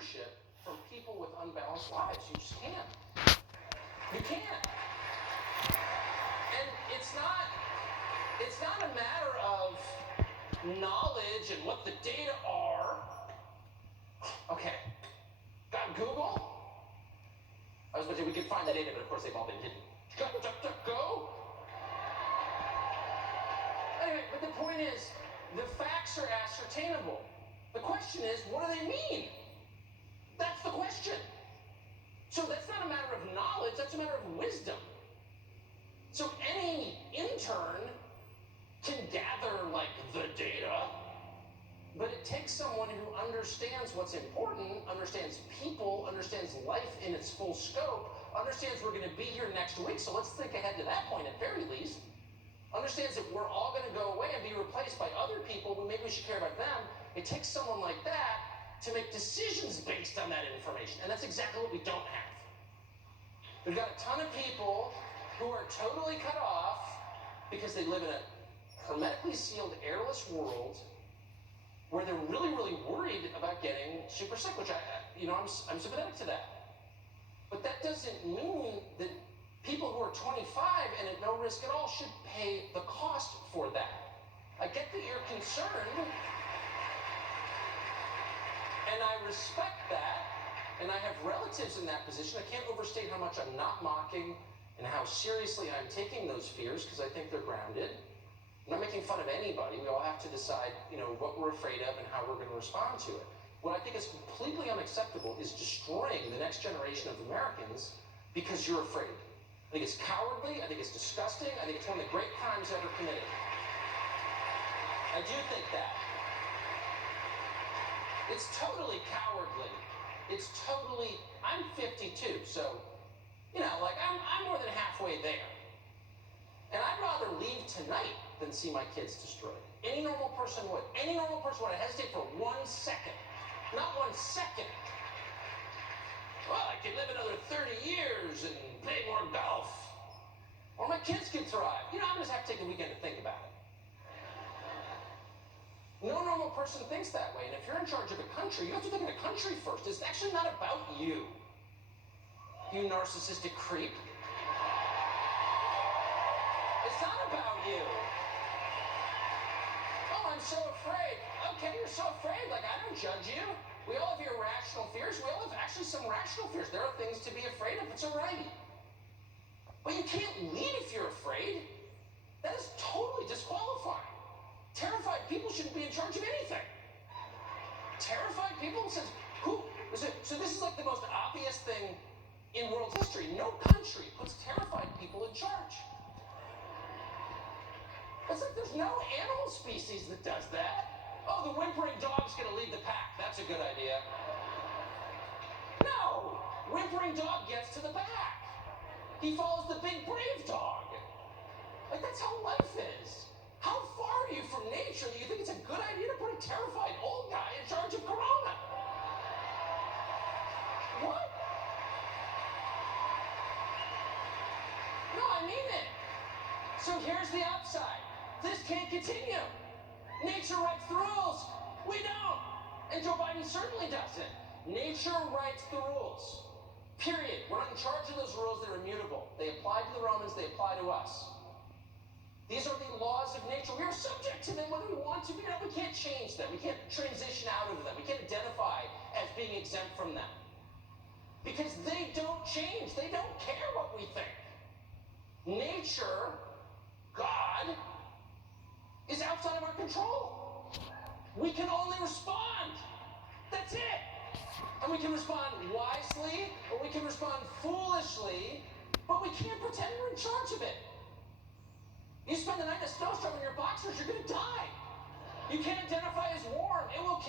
leadership from people with unbalanced lives. You just can't. You can't. And it's not a matter of knowledge and what the data are. Okay. Got Google? I was going to say we could find the data, but of course they've all been hidden. Go. Anyway, but the point is, the facts are ascertainable. The question is, what do they mean? That's the question. So that's not a matter of knowledge, that's a matter of wisdom. So any intern can gather, like, the data, but it takes someone who understands what's important, understands people, understands life in its full scope, understands we're going to be here next week, so let's think ahead to that point at very least, understands that we're all going to go away and be replaced by other people who maybe we should care about them. It takes someone like that to make decisions based on that information, and that's exactly what we don't have. We've got a ton of people who are totally cut off because they live in a hermetically sealed, airless world where they're really, really worried about getting super sick, which I'm sympathetic to that. But that doesn't mean that people who are 25 and at no risk at all should pay the cost for that. I get that you're concerned, and I respect that, and I have relatives in that position. I can't overstate how much I'm not mocking and how seriously I'm taking those fears, because I think they're grounded. I'm not making fun of anybody. We all have to decide, what we're afraid of and how we're going to respond to it. What I think is completely unacceptable is destroying the next generation of Americans because you're afraid. I think it's cowardly. I think it's disgusting. I think it's one of the great crimes ever committed. I do think that. It's totally cowardly. It's totally, I'm 52, so, I'm more than halfway there. And I'd rather leave tonight than see my kids destroyed. Any normal person would. Any normal person would hesitate for 1 second. Not 1 second. Well, I could live another 30 years and play more golf. Or my kids could thrive. I'm going to just have to take a weekend to think about it. No normal person thinks that way. And if you're in charge of a country, you have to think of the country first. It's actually not about you. You narcissistic creep. It's not about you. Oh, I'm so afraid. Okay, you're so afraid. I don't judge you. We all have irrational fears. We all have actually some rational fears. There are things to be afraid of. It's all right. But you can't lead if you're afraid. That is totally disqualifying. Terrified people shouldn't be in charge of anything. Terrified people says, who? So this is like the most obvious thing in world history. No country puts terrified people in charge. It's like there's no animal species that does that. Oh, the whimpering dog's going to lead the pack. That's a good idea. No! Whimpering dog gets to the back. He follows the big brave dog. That's how life is. How far are you from nature that you think it's a good idea to put a terrified old guy in charge of Corona? What? No, I mean it. So here's the upside. This can't continue. Nature writes the rules. We don't. And Joe Biden certainly doesn't. Nature writes the rules. Period. We're not in charge of those rules. They're immutable. They apply to the Romans. They apply to us. These are the laws of nature. We are subject to them whether we want to. We can't change them. We can't transition out of them. We can't identify as being exempt from them. Because they don't change. They don't care what we think. Nature, God, is outside of our control. We can only respond. That's it. And we can respond wisely, or we can respond foolishly, but we can't pretend we're in charge of it. You spend the night in a snowstorm in your boxers, you're going to die. You can't identify as warm. It will